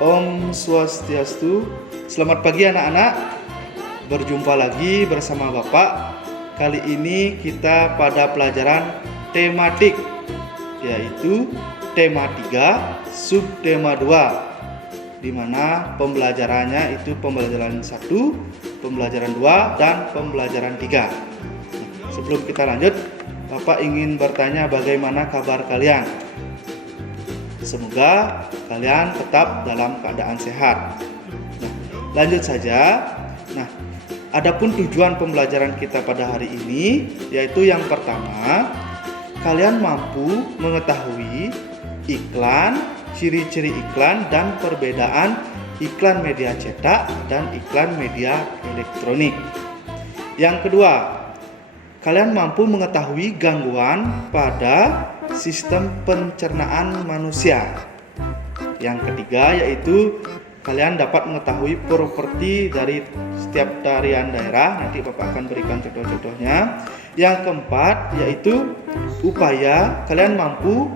Om Swastiastu. Selamat pagi anak-anak. Berjumpa lagi bersama Bapak. Kali ini kita pada pelajaran tematik, yaitu tema 3, subtema 2, di mana pembelajarannya itu pembelajaran 1, pembelajaran 2, dan pembelajaran 3. Sebelum kita lanjut, Bapak ingin bertanya bagaimana kabar kalian. Semoga kalian tetap dalam keadaan sehat. Lanjut saja. Adapun tujuan pembelajaran kita pada hari ini, yaitu yang pertama, kalian mampu mengetahui iklan, ciri-ciri iklan, dan perbedaan iklan media cetak dan iklan media elektronik. Yang kedua, kalian mampu mengetahui gangguan pada sistem pencernaan manusia. Yang ketiga, yaitu kalian dapat mengetahui properti dari setiap tarian daerah. Nanti Bapak akan berikan contoh-contohnya. Yang keempat, yaitu kalian mampu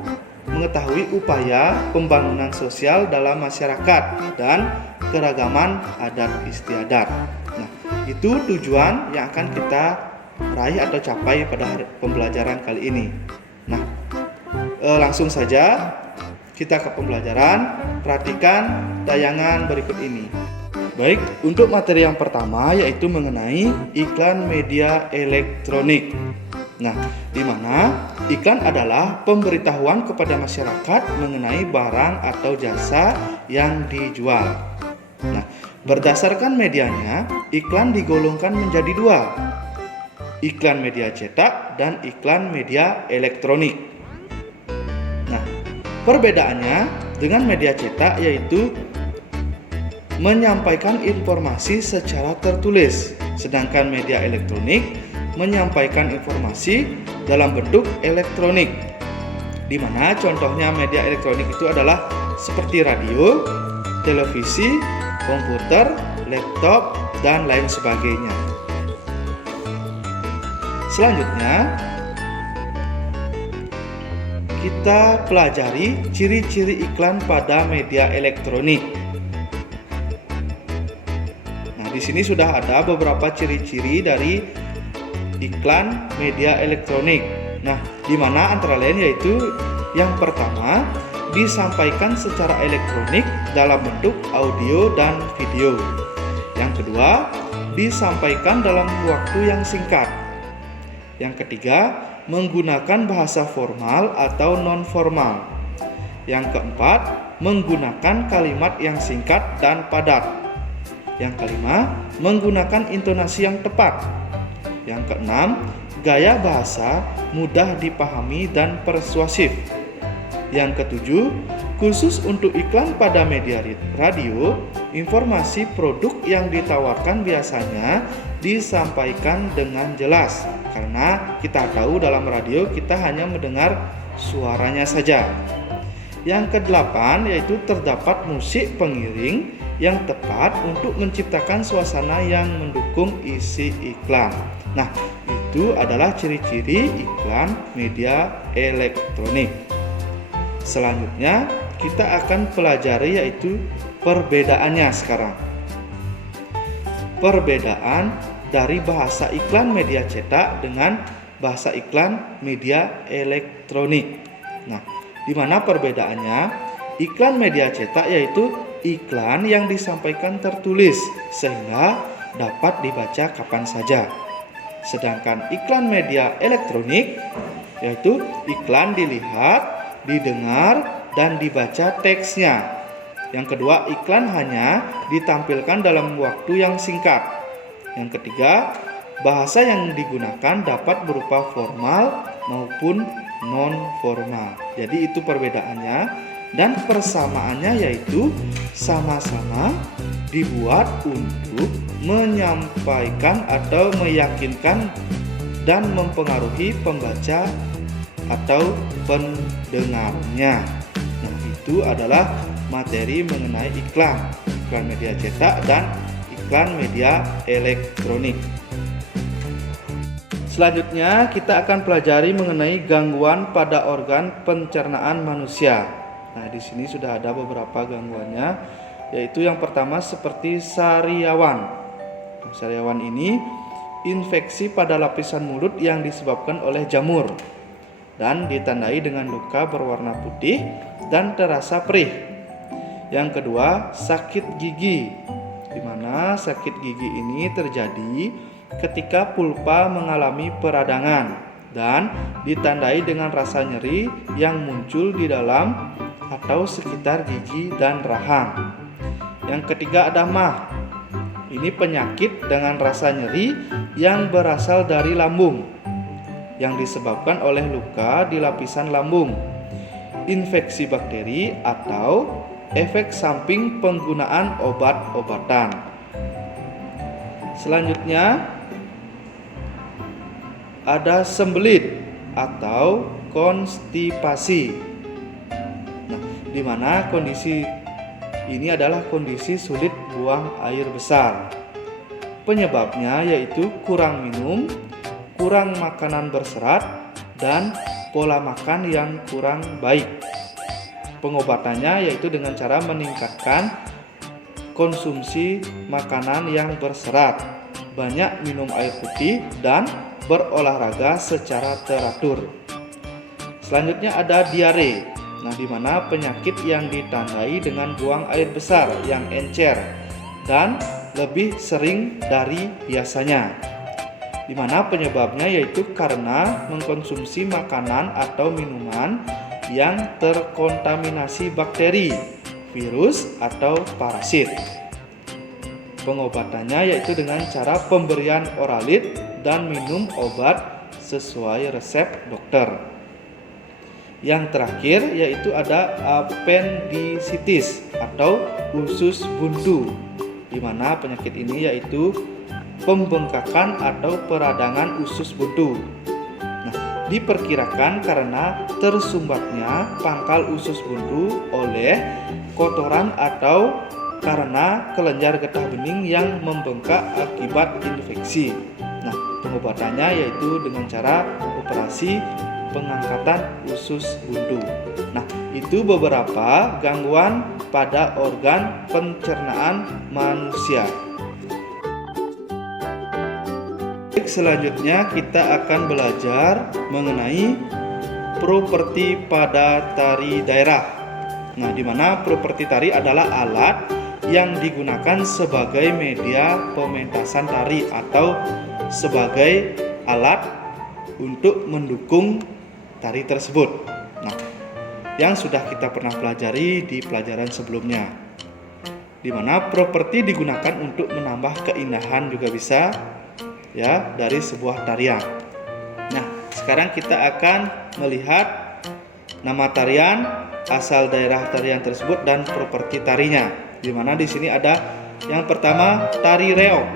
mengetahui upaya pembangunan sosial dalam masyarakat dan keragaman adat istiadat. Itu tujuan yang akan kita raih atau capai pada pembelajaran kali ini. Langsung saja kita ke pembelajaran. Perhatikan tayangan berikut ini. Baik, untuk materi yang pertama yaitu mengenai iklan media elektronik. Di mana iklan adalah pemberitahuan kepada masyarakat mengenai barang atau jasa yang dijual. Berdasarkan medianya, iklan digolongkan menjadi dua: iklan media cetak dan iklan media elektronik. Perbedaannya dengan media cetak yaitu menyampaikan informasi secara tertulis, sedangkan media elektronik menyampaikan informasi dalam bentuk elektronik. Di mana contohnya media elektronik itu adalah seperti radio, televisi, komputer, laptop, dan lain sebagainya. Selanjutnya, kita pelajari ciri-ciri iklan pada media elektronik. Di sini sudah ada beberapa ciri-ciri dari iklan media elektronik. Di mana antara lain yaitu yang pertama, disampaikan secara elektronik dalam bentuk audio dan video. Yang kedua, disampaikan dalam waktu yang singkat. Yang ketiga, menggunakan bahasa formal atau non-formal. Yang keempat, menggunakan kalimat yang singkat dan padat. Yang kelima, menggunakan intonasi yang tepat. Yang keenam, gaya bahasa mudah dipahami dan persuasif. Yang ketujuh, khusus untuk iklan pada media radio, informasi produk yang ditawarkan biasanya disampaikan dengan jelas, karena kita tahu dalam radio kita hanya mendengar suaranya saja. Yang kedelapan, yaitu terdapat musik pengiring yang tepat untuk menciptakan suasana yang mendukung isi iklan. Itu adalah ciri-ciri iklan media elektronik. Selanjutnya kita akan pelajari yaitu perbedaannya sekarang. Perbedaan dari bahasa iklan media cetak dengan bahasa iklan media elektronik. Di mana perbedaannya? Iklan media cetak yaitu iklan yang disampaikan tertulis sehingga dapat dibaca kapan saja. Sedangkan iklan media elektronik yaitu iklan dilihat, didengar, dan dibaca teksnya. Yang kedua, iklan hanya ditampilkan dalam waktu yang singkat. Yang ketiga, bahasa yang digunakan dapat berupa formal maupun non-formal. Jadi itu perbedaannya. Dan persamaannya yaitu sama-sama dibuat untuk menyampaikan atau meyakinkan dan mempengaruhi pembaca atau pendengarnya. Itu adalah materi mengenai iklan media cetak dan iklan media elektronik. Selanjutnya kita akan pelajari mengenai gangguan pada organ pencernaan manusia. Di sini sudah ada beberapa gangguannya. yaitu yang pertama seperti sariawan. Sariawan ini infeksi pada lapisan mulut yang disebabkan oleh jamur dan ditandai dengan luka berwarna putih dan terasa perih. Yang kedua, sakit gigi, di mana sakit gigi ini terjadi ketika pulpa mengalami peradangan dan ditandai dengan rasa nyeri yang muncul di dalam atau sekitar gigi dan rahang. Yang ketiga ada mah. Ini penyakit dengan rasa nyeri yang berasal dari lambung yang disebabkan oleh luka di lapisan lambung, infeksi bakteri atau efek samping penggunaan obat-obatan. Selanjutnya ada sembelit atau konstipasi. Nah, di mana kondisi ini adalah kondisi sulit buang air besar. Penyebabnya yaitu kurang minum, kurang makanan berserat, dan pola makan yang kurang baik. Pengobatannya yaitu dengan cara meningkatkan konsumsi makanan yang berserat, banyak minum air putih, dan berolahraga secara teratur. Selanjutnya ada diare. Nah, di mana penyakit yang ditandai dengan buang air besar yang encer dan lebih sering dari biasanya. Di mana penyebabnya yaitu karena mengkonsumsi makanan atau minuman yang terkontaminasi bakteri, virus, atau parasit. Pengobatannya yaitu dengan cara pemberian oralit dan minum obat sesuai resep dokter. Yang terakhir yaitu ada appendicitis atau usus buntu, di mana penyakit ini yaitu pembengkakan atau peradangan usus buntu. Nah, diperkirakan karena tersumbatnya pangkal usus buntu oleh kotoran atau karena kelenjar getah bening yang membengkak akibat infeksi. Nah, pengobatannya yaitu dengan cara operasi pengangkatan usus buntu. Nah, itu beberapa gangguan pada organ pencernaan manusia. Selanjutnya kita akan belajar mengenai properti pada tari daerah. Nah, di mana properti tari adalah alat yang digunakan sebagai media pementasan tari atau sebagai alat untuk mendukung tari tersebut. Nah, yang sudah kita pernah pelajari di pelajaran sebelumnya, di mana properti digunakan untuk menambah keindahan juga bisa, ya, dari sebuah tarian. Nah, sekarang kita akan melihat nama tarian, asal daerah tarian tersebut, dan properti tarinya. Di mana di sini ada yang pertama tari reog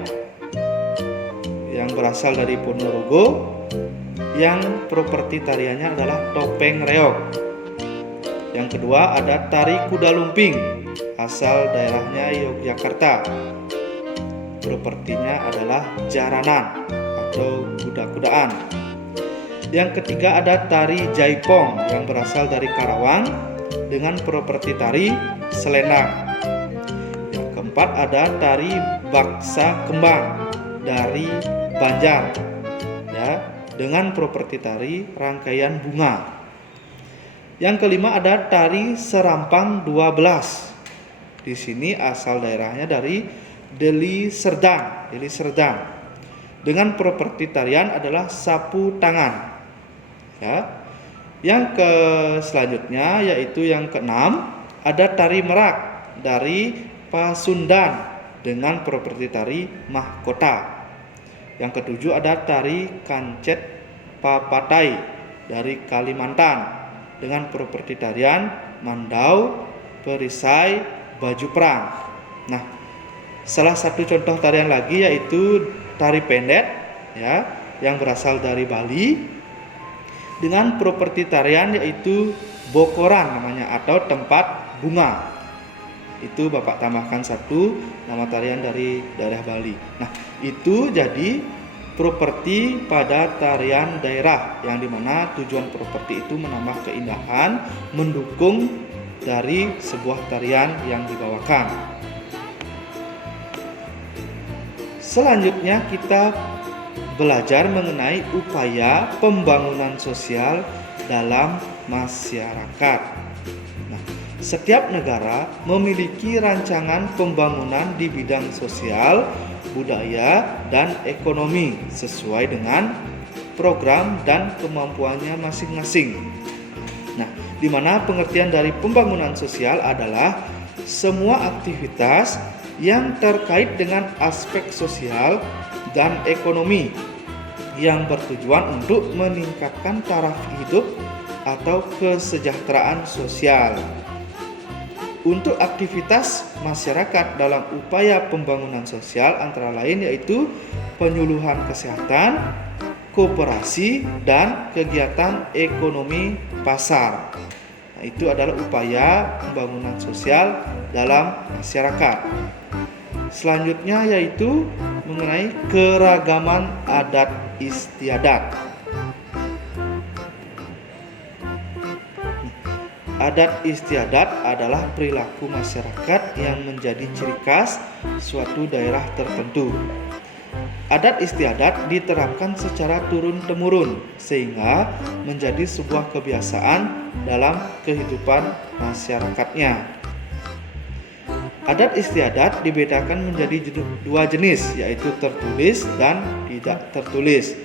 yang berasal dari Ponorogo. Yang properti tariannya adalah topeng reog. Yang kedua ada tari kuda lumping, asal daerahnya Yogyakarta. Propertinya adalah jaranan atau kuda-kudaan. Yang ketiga ada tari jaipong yang berasal dari Karawang dengan properti tari selendang. Yang keempat ada tari baksa kembang dari Banjar, ya, dengan properti tari rangkaian bunga. Yang kelima ada tari serampang 12. Di sini asal daerahnya dari Deli Serdang, dengan properti tarian adalah sapu tangan. Ya. Yang selanjutnya yaitu yang keenam ada tari merak dari Pasundan dengan properti tari mahkota. Yang ketujuh ada tari kancet papatai dari Kalimantan dengan properti tarian mandau, perisai, baju perang. Nah, salah satu contoh tarian lagi yaitu tari pendet, ya, yang berasal dari Bali dengan properti tarian yaitu bokoran namanya atau tempat bunga. Itu Bapak tambahkan satu nama tarian dari daerah Bali. Nah, itu jadi properti pada tarian daerah, yang dimana tujuan properti itu menambah keindahan, mendukung dari sebuah tarian yang dibawakan. Selanjutnya kita belajar mengenai upaya pembangunan sosial dalam masyarakat. Nah, setiap negara memiliki rancangan pembangunan di bidang sosial, budaya, dan ekonomi sesuai dengan program dan kemampuannya masing-masing. Nah, di mana pengertian dari pembangunan sosial adalah semua aktivitas yang terkait dengan aspek sosial dan ekonomi yang bertujuan untuk meningkatkan taraf hidup atau kesejahteraan sosial. Untuk aktivitas masyarakat dalam upaya pembangunan sosial antara lain yaitu penyuluhan kesehatan, koperasi, dan kegiatan ekonomi pasar. Nah, itu adalah upaya pembangunan sosial dalam masyarakat. Selanjutnya yaitu mengenai keragaman adat istiadat. Adat istiadat adalah perilaku masyarakat yang menjadi ciri khas suatu daerah tertentu. Adat istiadat diterapkan secara turun-temurun sehingga menjadi sebuah kebiasaan dalam kehidupan masyarakatnya. Adat istiadat dibedakan menjadi dua jenis, yaitu tertulis dan tidak tertulis.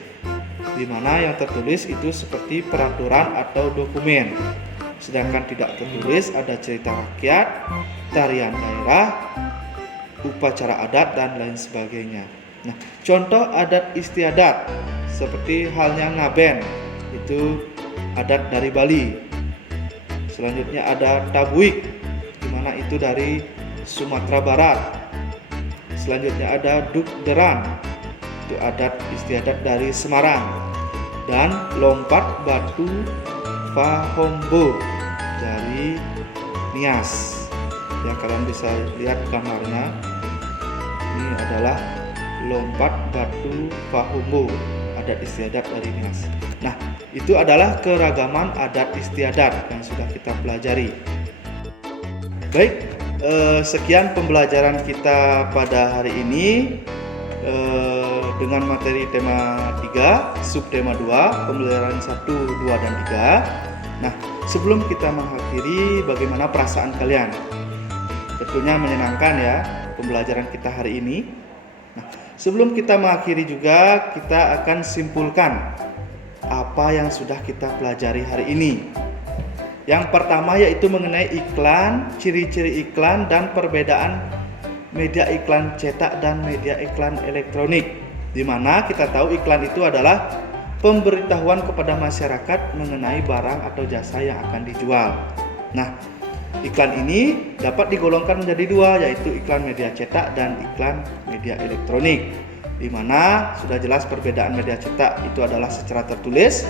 Di mana yang tertulis itu seperti peraturan atau dokumen. Sedangkan tidak tertulis ada cerita rakyat, tarian daerah, upacara adat, dan lain sebagainya. Nah, contoh adat istiadat seperti halnya ngaben, itu adat dari Bali. Selanjutnya ada tabuik, di mana itu dari Sumatera Barat. Selanjutnya ada dukderan, itu adat istiadat dari Semarang. Dan lompat batu Fahombo dari Nias. Ya, kalian bisa lihat gambarnya. Ini adalah lompat batu Fahombo, adat istiadat dari Nias. Nah, itu adalah keragaman adat istiadat yang sudah kita pelajari. Baik, sekian pembelajaran kita pada hari ini dengan materi tema 3, subtema 2, pembelajaran 1, 2, dan 3. Nah, sebelum kita mengakhiri, bagaimana perasaan kalian? Tentunya menyenangkan ya pembelajaran kita hari ini. Nah, sebelum kita mengakhiri juga, kita akan simpulkan apa yang sudah kita pelajari hari ini. Yang pertama yaitu mengenai iklan, ciri-ciri iklan, dan perbedaan media iklan cetak dan media iklan elektronik. Di mana kita tahu iklan itu adalah pemberitahuan kepada masyarakat mengenai barang atau jasa yang akan dijual. Nah, iklan ini dapat digolongkan menjadi dua, yaitu iklan media cetak dan iklan media elektronik. Di mana sudah jelas perbedaan media cetak itu adalah secara tertulis,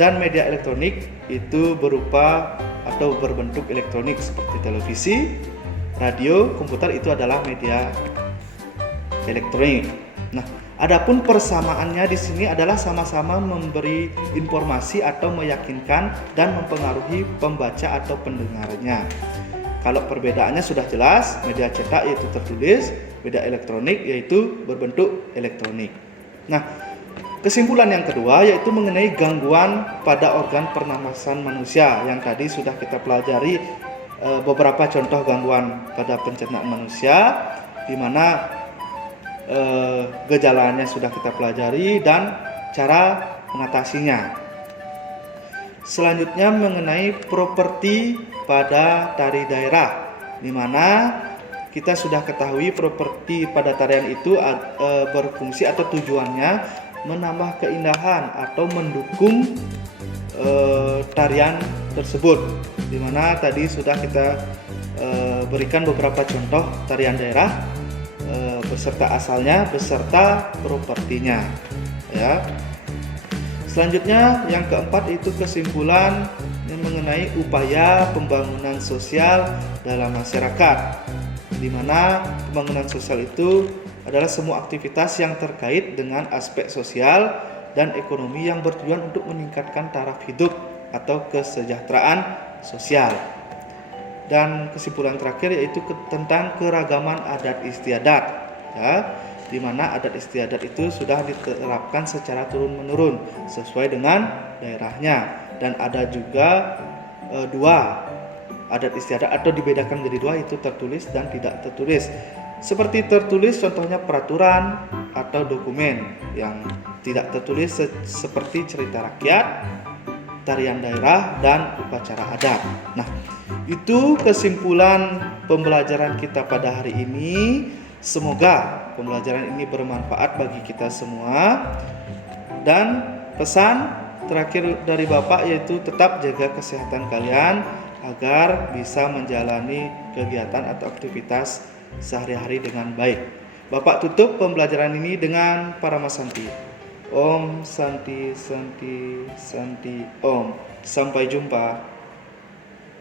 dan media elektronik itu berupa atau berbentuk elektronik seperti televisi, radio, komputer, itu adalah media elektronik. Nah, adapun persamaannya di sini adalah sama-sama memberi informasi atau meyakinkan dan mempengaruhi pembaca atau pendengarnya. Kalau perbedaannya sudah jelas, media cetak yaitu tertulis, media elektronik yaitu berbentuk elektronik. Nah, kesimpulan yang kedua yaitu mengenai gangguan pada organ pernafasan manusia yang tadi sudah kita pelajari beberapa contoh gangguan pada pencernaan manusia, di mana gejalanya sudah kita pelajari dan cara mengatasinya. Selanjutnya mengenai properti pada tari daerah, di mana kita sudah ketahui properti pada tarian itu berfungsi atau tujuannya menambah keindahan atau mendukung tarian tersebut, di mana tadi sudah kita berikan beberapa contoh tarian daerah beserta asalnya beserta propertinya ya. Selanjutnya yang keempat itu kesimpulan yang mengenai upaya pembangunan sosial dalam masyarakat, di mana pembangunan sosial itu adalah semua aktivitas yang terkait dengan aspek sosial dan ekonomi yang bertujuan untuk meningkatkan taraf hidup atau kesejahteraan sosial. Dan kesimpulan terakhir yaitu tentang keragaman adat istiadat ya. di mana adat istiadat itu sudah diterapkan secara turun-menurun sesuai dengan daerahnya. Dan ada juga dua adat istiadat atau dibedakan menjadi dua, itu tertulis dan tidak tertulis. Seperti tertulis contohnya peraturan atau dokumen. Yang tidak tertulis seperti cerita rakyat, tarian daerah, dan upacara adat. Nah, itu kesimpulan pembelajaran kita pada hari ini. Semoga pembelajaran ini bermanfaat bagi kita semua. Dan pesan terakhir dari Bapak yaitu tetap jaga kesehatan kalian agar bisa menjalani kegiatan atau aktivitas sehari-hari dengan baik. Bapak tutup pembelajaran ini dengan Paramasanti. Om Santi Santi Santi Om. Sampai jumpa.